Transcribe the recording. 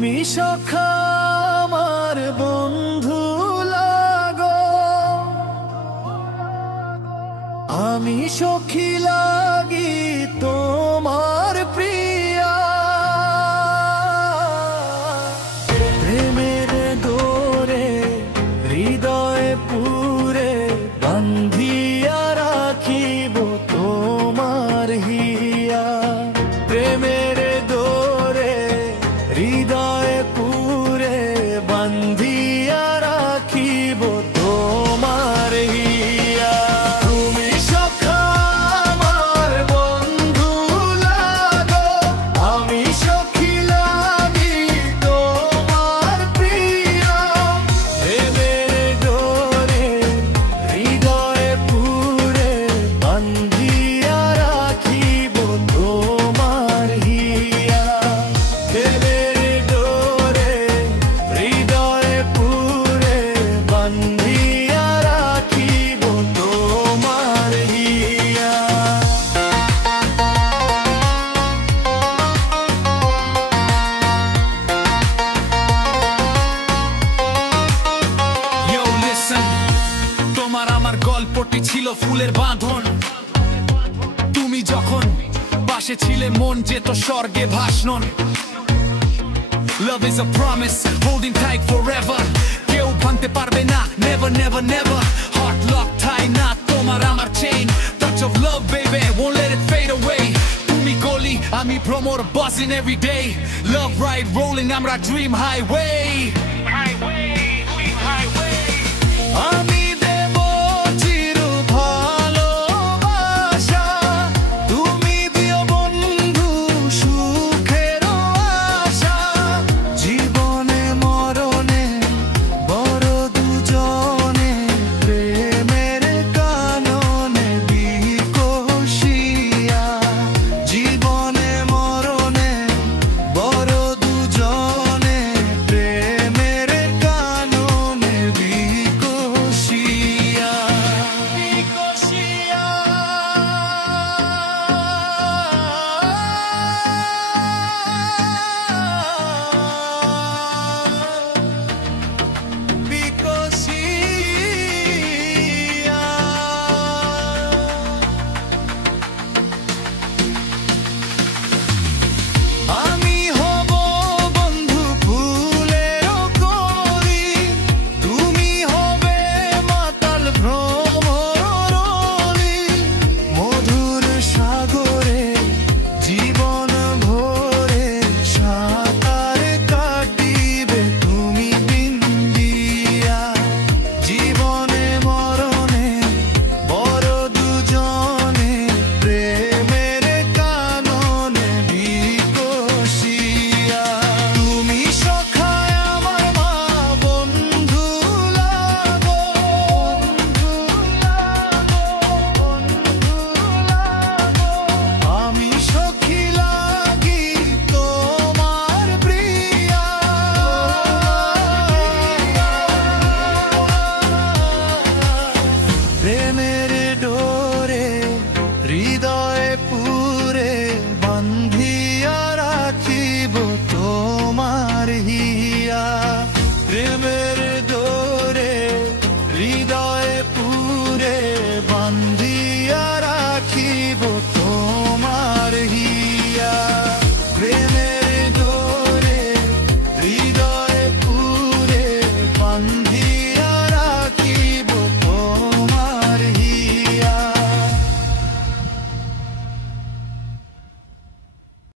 তুমি সখা আমার বন্ধু লাগো, আমি সখী লাগি তোমার প্রিয়া। প্রেমের ডোরে হৃদয়ে পুরে বান্ধিয়া রাখিব তোমার হিয়া। প্রেমের ডোরে হৃদয়ে পুরে বান্ধিয়া রাখিব তোমার হিয়া। তুমি সখা আমার বন্ধু লাগো, আমি সখী লাগি তোমার প্রিয়া। প্রেমের ডোরে হৃদয়ে পুরে বান্ধিয়া রাখিব তোমার হিয়া। প্রেমের ডোরে হৃদয়ে পুরে বান্ধিয়া রাখিব তোমার হিয়া। Yo, listen, তোমার আমার গল্পটি ছিল ফুলের বাঁধন। তুমি যখন পাশে ছিলে মন যেত স্বর্গে ভাসনন। Love is a promise, holding tight forever. কেউ ভাঙতে পারবে না, never never never. Heart lock tie না তোমার আমার chain. Touch of love baby, won't let it fade away. তুমি গলি আমি ভ্রমর, buzzing every day. Love ride rolling, আমরা dream highway.